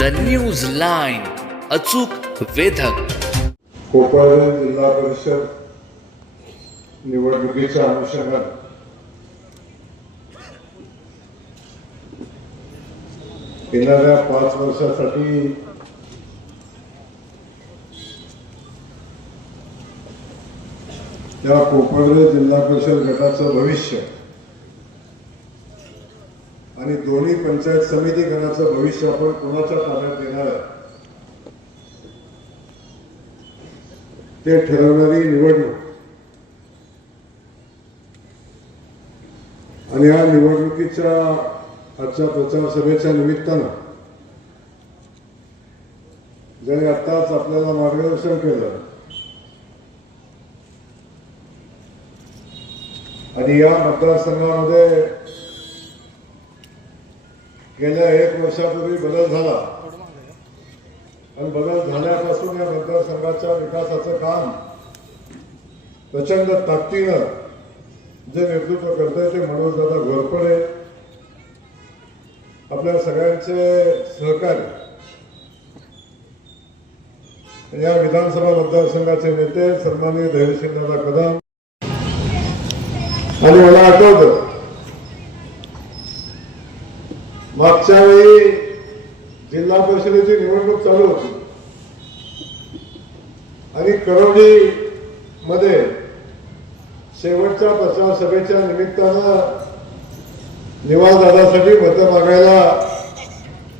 The news line, अचूक वेधक. कोपरगाव जिल्हा परिषद निवडणुकीच्या अनुषंगाने येणाऱ्या 5 वर्षासाठी त्या कोपरगाव जिल्हा परिषद गटाचं भविष्य आणि दोन्ही पंचायत समिती गणाचं भविष्य आपण कोणाच्या ताब्यात देणार आहे ते ठरवणारी निवडणूक. आणि या निवडणुकीच्या आजच्या प्रचार सभेच्या निमित्तानं ज्याने आत्ताच आपल्याला मार्गदर्शन केलं आणि या मतदारसंघामध्ये गेल्या 1 वर्षापूर्वी बदल झाला आणि बदल झाल्यापासून या मतदारसंघाच्या विकासाचं काम प्रचंड ताकदीनं जे नेतृत्व करतंय ते मनोजदादा घोरपडे, आपल्या सगळ्यांचे सहकारी, या विधानसभा मतदारसंघाचे नेते सन्माननीय धैर्यशीलदादा कदम. आणि मला आठवतं मागच्या वेळी जिल्हा परिषदेची निवडणूक चालू होती आणि करोडी मध्ये शेवटच्या प्रचार सभेच्या निमित्तानं निवासदादासाठी मतं मागायला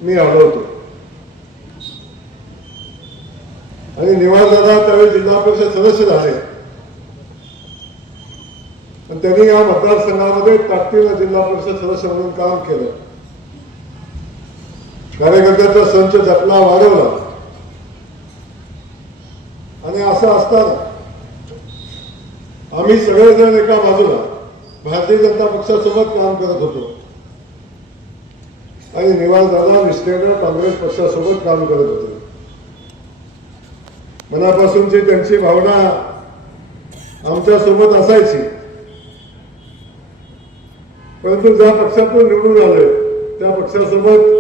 मी आलो होतो आणि निवासदादा त्यावेळी जिल्हा परिषद सदस्य झाले पण त्यांनी या मतदारसंघामध्ये ताकदीनं जिल्हा परिषद सदस्य म्हणून काम केलं. कार्यकर्त्याचा संच जपला, वाढवला. आणि असं असताना आम्ही सगळेजण एका बाजूला भारतीय जनता पक्षासोबत काम करत होतो आणि निवासदादा निष्ठेनं काँग्रेस पक्षासोबत काम करत होते. मनापासूनची त्यांची भावना आमच्या सोबत असायची, परंतु ज्या पक्षातून निवडून आले त्या पक्षासोबत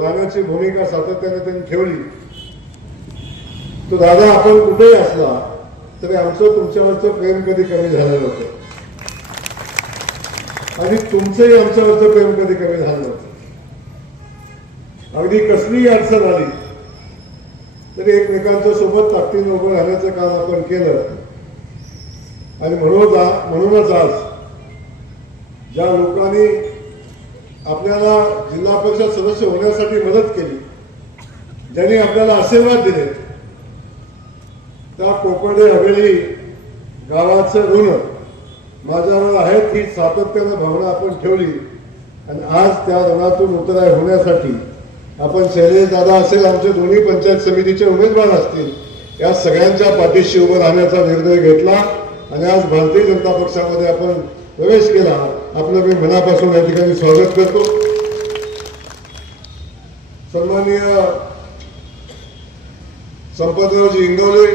राहण्याची भूमिका सातत्याने त्यांनी ठेवली. तो दादा आपण कुठेही असला तरी आमचं तुमच्यावरचं प्रेम कधी कमी झालं नव्हतं आणि तुमचंही आमच्यावरचं प्रेम कधी कमी झालं नव्हतं. अगदी कसलीही अडचण आली तरी एकमेकांच्या सोबत ताकदीनं उभं राहण्याचं काम आपण केलं. आणि म्हणूनच आज ज्या लोकांनी आपल्याला जिल्हा परिषद सदस्य होण्यासाठी मदत केली, ज्यांनी आपल्याला आशीर्वाद दिले, त्या कोपर्डे हवेली गावाचं ऋण माझ्यावर आहेत ही सातत्यानं भावना आपण ठेवली. आणि आज त्या ऋणातून उतराय होण्यासाठी आपण शैलेश दादा असेल, आमचे दोन्ही पंचायत समितीचे उमेदवार असतील, या सगळ्यांच्या पाठीशी उभं राहण्याचा निर्णय घेतला आणि आज भारतीय जनता पक्षामध्ये आपण प्रवेश केला. आपलं मी मनापासून या ठिकाणी स्वागत करतो. सन्माननीय संपतरावजी इंगवले,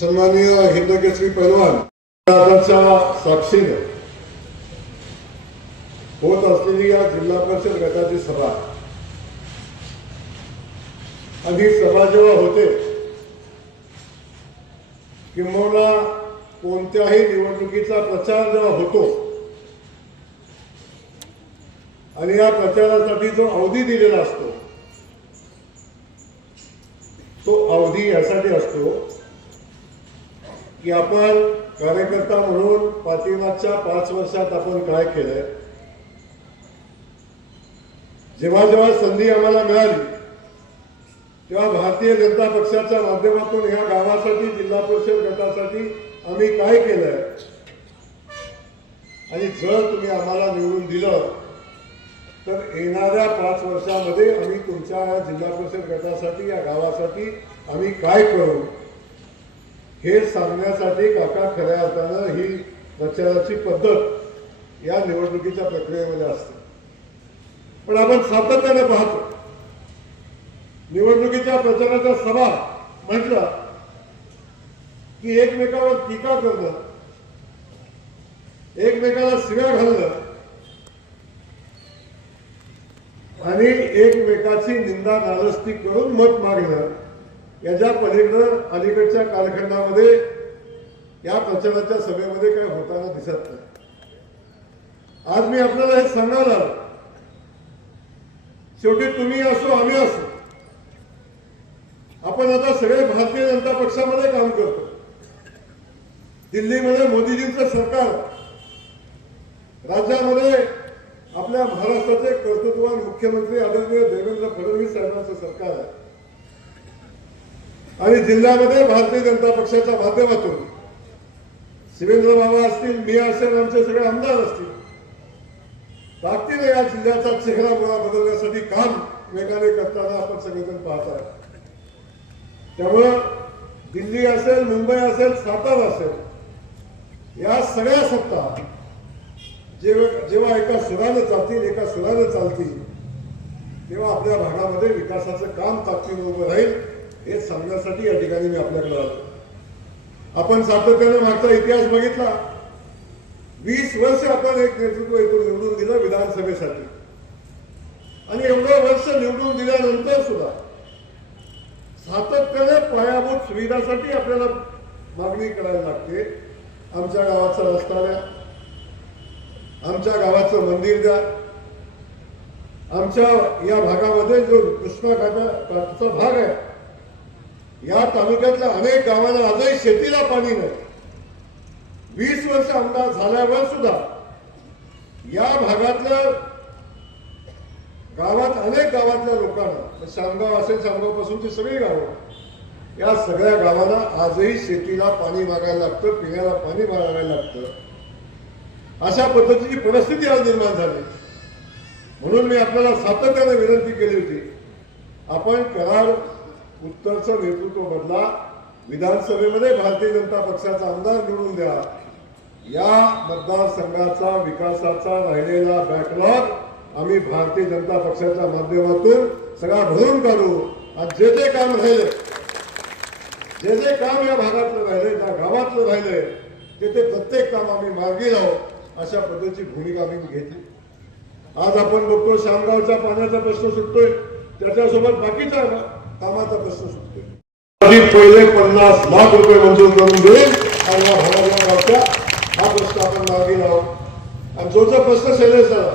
सन्माननीय हिंदकेसरी पैलवान साक्षीने होत असलेली या जिल्हा परिषद गटाची सभा आणि सभा जेव्हा होते किंवा कोणत्याही निवडणुकीचा प्रचार जेव्हा होतो आणि या प्रचारासाठी जो अवधी दिलेला असतो तो अवधी यासाठी असतो की आपण कार्यकर्ता म्हणून पाठीमागच्या 5 वर्षात आपण काय केलंय. जेव्हा जेव्हा संधी आम्हाला मिळाली तेव्हा भारतीय जनता पक्षाच्या माध्यमातून या गावासाठी, जिल्हा परिषद गटासाठी आम्ही काय केलंय आणि जर तुम्ही आम्हाला निवडून दिलं तर येणाऱ्या 5 वर्षामध्ये आम्ही तुमच्या या जिल्हा परिषद गटासाठी, या गावासाठी आम्ही काय करू हे सांगण्यासाठी काका खऱ्या अर्थानं ही प्रचाराची पद्धत या निवडणुकीच्या प्रक्रियेमध्ये असते. पण आपण सातत्याने पाहतो निवडणुकीच्या प्रचाराच्या सभा म्हटलं की एकमेकावर टीका करणं, एकमेकाला शिव्या घालणं आणि एकमेकाची निंदा नालस्ती करून मत मागणं, याच्या पलीकडं अलीकडच्या कालखंडामध्ये या प्रचाराच्या सभेमध्ये काही होताना दिसत नाही. आज मी आपल्याला हे सांगायला आलो, शेवटी तुम्ही असो आम्ही असो, आपण आता सगळे भारतीय जनता पक्षामध्ये काम करतो. दिल्लीमध्ये मोदीजींचं सरकार, राज्यामध्ये आपल्या महाराष्ट्राचे कर्तृत्ववान मुख्यमंत्री आदरणीय देवेंद्र फडणवीस साहेबांचं सरकार आहे आणि जिल्ह्यामध्ये भारतीय जनता पक्षाच्या माध्यमातून शिवेंद्र बाबा असतील, मी असेल, आमचे सगळे आमदार असतील, ताकदीने या जिल्ह्याचा चेहरा मोहरा बदलण्यासाठी काम वेगाने करताना आपण सगळेजण पाहत आहोत. त्यामुळं दिल्ली असेल, मुंबई असेल, सातारा असेल, या सगळ्या सत्ता जेव्हा एका सुरानं चालतील, एका सुरानं चालतील, तेव्हा आपल्या भागामध्ये विकासाचं काम ताकदीने उभं राहील, हे सांगण्यासाठी या ठिकाणी मी आपल्याकडे आलो. आपण सातत्याने मागचा इतिहास बघितला. 20 वर्ष आपण एक नेतृत्व इथून निवडून दिलं विधानसभेसाठी, आणि एवढं वर्ष निवडून दिल्यानंतर सुद्धा सातत्याने पायाभूत सुविधासाठी आपल्याला मागणी करायला लागते. आमच्या गावाचा रस्ता द्या, आमच्या गावाचं मंदिर द्या, आमच्या या भागामध्ये जो कृष्णा घाटाचा भाग आहे, या तालुक्यातल्या अनेक गावांना आजही शेतीला पाणी नाही. 20 वर्ष आमदार झाल्यावर सुद्धा या भागातल्या गावात अनेक गावातल्या लोकांना, शामगाव असेल, शामगाव पासूनची सगळी गावं, या सगळ्या गावांना आजही शेतीला पाणी मागायला लागतं, पिण्याला पाणी मागायला लागतं. अशा पद्धतीची परिस्थिती आज निर्माण झाली. म्हणून मी आपल्याला सातत्याने विनंती केली होती, आपण कराड उत्तरचं नेतृत्व बदला, विधानसभेमध्ये भारतीय जनता पक्षाचा आमदार निवडून द्या. या मतदारसंघाचा विकासाचा राहिलेला बॅकलॉग आम्ही भारतीय जनता पक्षाच्या माध्यमातून सगळा भरून काढू. आणि जे जे काम राहिले, जे जे काम या भागातलं राहिले, त्या गावातलं राहिले, ते प्रत्येक काम आम्ही मार्गी लावू, अशा पद्धतीची भूमिका आम्ही घेतली. आज आपण बघतो शामगावच्या पाण्याचा प्रश्न सुटतोय, त्याच्यासोबत बाकीच्या कामाचा प्रश्न सुटतोय. पहिले 50 लाख रुपये मंजूर करून देईल आणि या भागाच्या गावच्या हा प्रश्न आपण मार्गी लावू. आणि जो प्रश्न शैलेश झाला,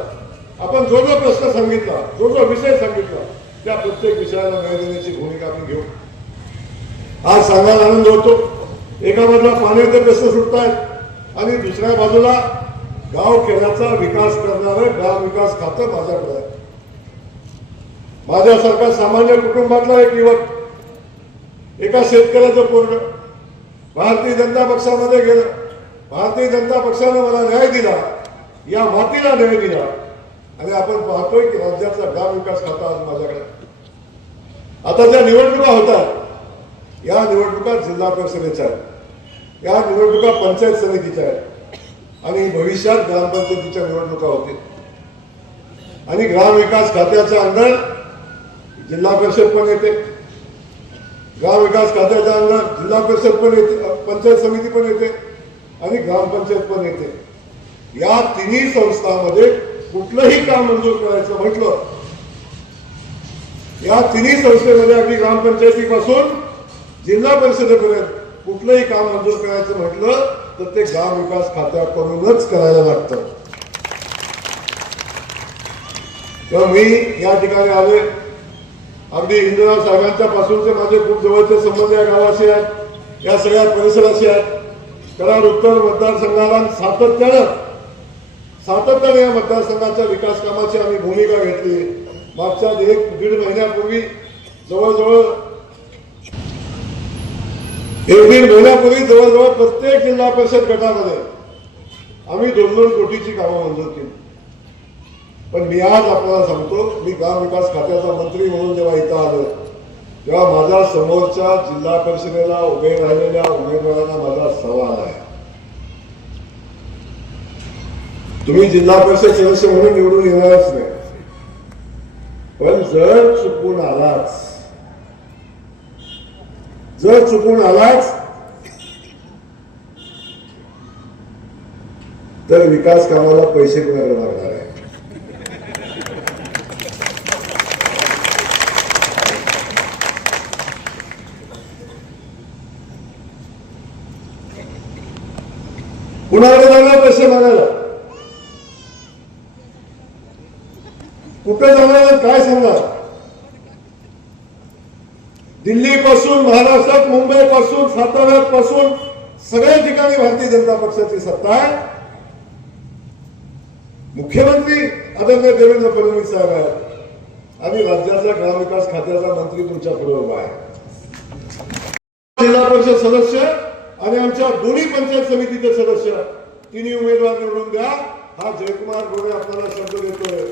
आपण जो प्रश्न सांगितला, जो विषय सांगितला, त्या प्रत्येक विषयाला न्याय देण्याची भूमिका आपण घेऊ. आज सांगायला आनंद होतो, एका बाजूला पाण्याचे प्रश्न सुटतायत आणि दुसऱ्या बाजूला गाव खेड्याचा विकास करणारं ग्राम विकास खातं माझ्याकडे आहे. माझ्यासारखा सामान्य कुटुंबातला एक युवक, एका शेतकऱ्याचं पोरग भारतीय जनता पक्षामध्ये गेलं. भारतीय जनता पक्षाने मला न्याय दिला, या मातीला न्याय दिला, आणि आपण पाहतोय की राज्याचा ग्राम विकास खाता आज माझ्याकडे. आता ज्या निवडणुका होतात, या निवडणुका जिल्हा परिषदेच्या आहेत, या निवडणुका पंचायत समितीच्या आहेत, आणि भविष्यात ग्रामपंचायतीच्या निवडणुका होतील. आणि ग्राम विकास खात्याच्या अंडर जिल्हा परिषद पण येते, ग्राम विकास खात्याच्या अंडर जिल्हा परिषद पण येते, पंचायत समिती पण येते आणि ग्रामपंचायत पण येते. या तिन्ही संस्थांमध्ये कुठलंही काम मंजूर करायचं म्हटलं, या तिन्ही संस्थेमध्ये अगदी ग्रामपंचायतीपासून जिल्हा परिषदेपर्यंत कुठलंही काम मंजूर करायचं म्हटलं तर ते ग्राम विकास खात्याकडूनच करायला लागतं. तेव्हा मी या ठिकाणी आले, अगदी इंदिरा साहेबांच्या पासूनचे माझे खूप जवळचे संबंध या गावाशी आहेत, या सगळ्या परिसराशी आहेत. कराड उत्तर मतदारसंघाला सातत्याने या मतदारसंघाच्या विकास कामाची आम्ही भूमिका घेतली. मागच्या 1-1.5 महिन्यापूर्वी जवळजवळ प्रत्येक जिल्हा परिषद गटामध्ये आम्ही 2-2 कोटीची कामं मंजूर केली. पण मी आज आपल्याला सांगतो, मी ग्राम विकास खात्याचा मंत्री म्हणून जेव्हा इथं आलो, तेव्हा माझ्या समोरच्या जिल्हा परिषदेला उभे राहिलेल्या उमेदवारांना माझा सवाल आहे, तुम्ही जिल्हा परिषद सदस्य म्हणून निवडून येणारच नाही, पण जर चुकून आलाच तर विकास कामाला पैसे कोणाला लागणार आहे? कुणाकडे जाणार पैसे मागायला? कुठे जाणार काय सांगा? दिल्लीपासून महाराष्ट्रात, मुंबईपासून, साताऱ्यापासून सगळ्या ठिकाणी भारतीय जनता पक्षाची सत्ता आहे. मुख्यमंत्री आदरणीय देवेंद्र फडणवीस साहेब आहेत आणि राज्याच्या ग्रामविकास खात्याचा मंत्री तुमच्या पुढे उभा आहे. जिल्हा परिषद सदस्य आणि आमच्या दोन्ही पंचायत समितीचे सदस्य तिन्ही उमेदवार निवडून द्या. हा जयकुमार गोरे आपल्याला शब्द देतोय.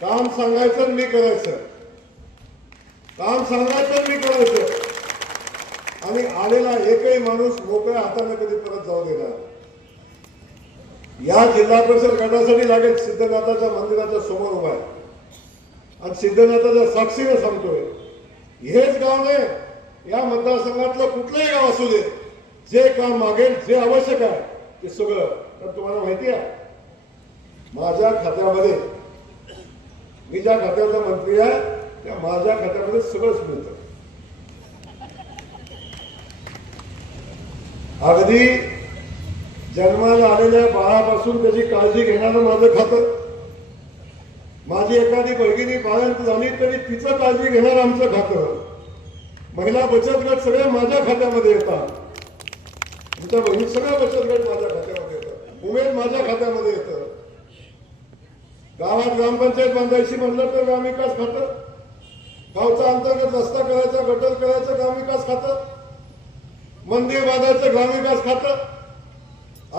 काम सांगायचं मी करायचं, काम सांगायचं मी करायचं आणि आलेला एकही माणूस मोकळ्या हाताने कधी परत जाऊ देणार. या जिल्हा परिषद गटासाठी लागेल सिद्धनाथाच्या मंदिराच्या समोर उभा आहे आणि सिद्धनाथाच्या साक्षीने सांगतोय, हेच गाव नाही, या मतदारसंघातलं कुठलंही गाव असू दे, जे काम मागेल, जे आवश्यक आहे ते सगळं. तर तुम्हाला माहिती आहे, माझ्या खात्यामध्ये, मी ज्या खात्याचा मंत्री आहे त्या माझ्या खात्यामध्ये सगळंच मिळतं. अगदी जन्माला आलेल्या बाळापासून त्याची काळजी घेणारं माझं खातं. माझी एखादी बहिणी बाळंत झाली तरी तिचं काळजी घेणार आमचं खातं. महिला बचत गट सगळे माझ्या खात्यामध्ये येतात. तुमच्या बहिणी सगळ्या बचत गट माझ्या खात्यामध्ये येतात. उमेद माझ्या खात्यामध्ये येतं. गावात ग्रामपंचायत बांधायची म्हणलं तर ग्रामविकास खातं, गावचा अंतर्गत रस्ता करायचा, गटर करायचं ग्रामविकास खातं, मंदिर बांधायचं ग्रामविकास खातं,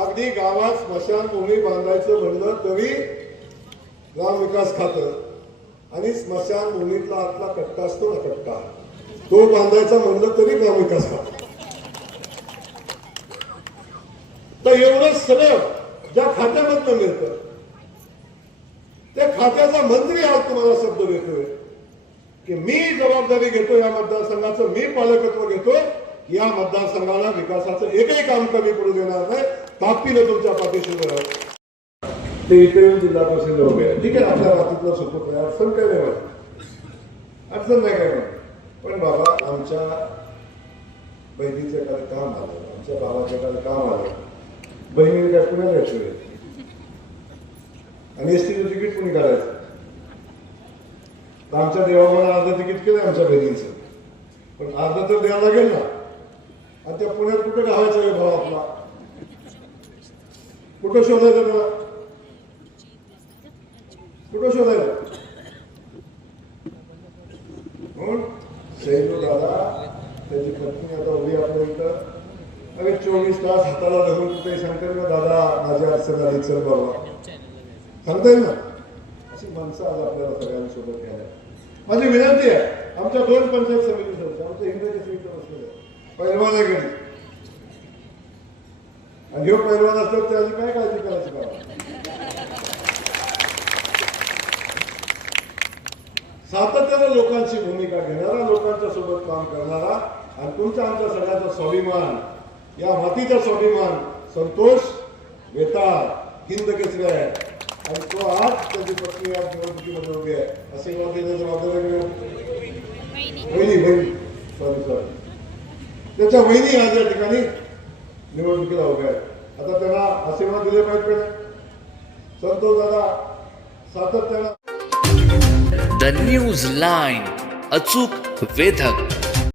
अगदी गावात स्मशानभूमी बांधायचं म्हणलं तरी ग्रामविकास खातं, आणि स्मशानभूमीतला आतला कट्टा असतो ना, कट्टा तो बांधायचा म्हणलं तरी ग्रामविकास खातं. तर एवढं सगळं ज्या खात्यामधनं मिळतं त्या खात्याचा मंत्री आज तुम्हाला शब्द देतोय की मी जबाबदारी घेतो या मतदारसंघाचं, मी पालकत्व घेतो, या मतदारसंघाला विकासाचं एकही काम कमी पडू देणार नाही, ताकदीने तुमच्या पाठीशी उभे राहू. ते इथे येऊन जिल्हा परिषद उभे आहे. ठीक आहे, आपल्या बाबतीतलं सुखरूप आहे, अडचण काय नाही, अडचण नाही काय. पण बाबा, आमच्या बहिणीचं एखादं काम आलं, आमच्या भावाचं एखादं काम आलं, बहिणीने काय पुण्याला यायचं आणि एसटीचं तिकीट कुणी काढायचं. आमच्या देवाला अर्ध तिकीट केलंय आमच्या बहिणीचं, पण अर्ध तर द्यावं लागेल ना. आणि त्या पुण्यात कुठे गावायचा भाव आपला, कुठं शोधायचं त्याला, कुठं शोधायचं. म्हणून शैलू दादा, त्याची पत्नी आता उभी आपल्या इथं, अरे 24 तास हाताला धरून कुठेही सांगते ना, दादा माझ्या अडचण आली, चल बाबा, सांगता येईल ना. अशी माणसं आज आपल्याला सगळ्यांसोबत घ्यायला. माझी विनंती आहे, आमच्या 2 पंचायत समिती सदस्य, आमच्या हिंदूच्या समितीवर असलेले पैलवाना गेली, आणि हे पैलवान असतात त्याची काय काळजी करायची का. सातत्यानं लोकांची भूमिका घेणारा, लोकांच्या सोबत काम करणारा, आणि तुमच्या आमच्या सगळ्याचा स्वाभिमान, या मातीचा स्वाभिमान संतोष वेताळ हिंद केसरी आहे. आणि तो आज त्याची पत्नी आज निवडणुकीमध्ये उभी आहे. असे देण्याचं जबाबदारी घेऊन बहिणी सॉरी त्याच्या वहिनी आज या ठिकाणी निवडणुकीला उभ्या आहेत. आता त्यांना आशीर्वाद दिले पाहिजे. संतोष दादा सातत्यानं द न्यूज लाईन, अचूक वेधक.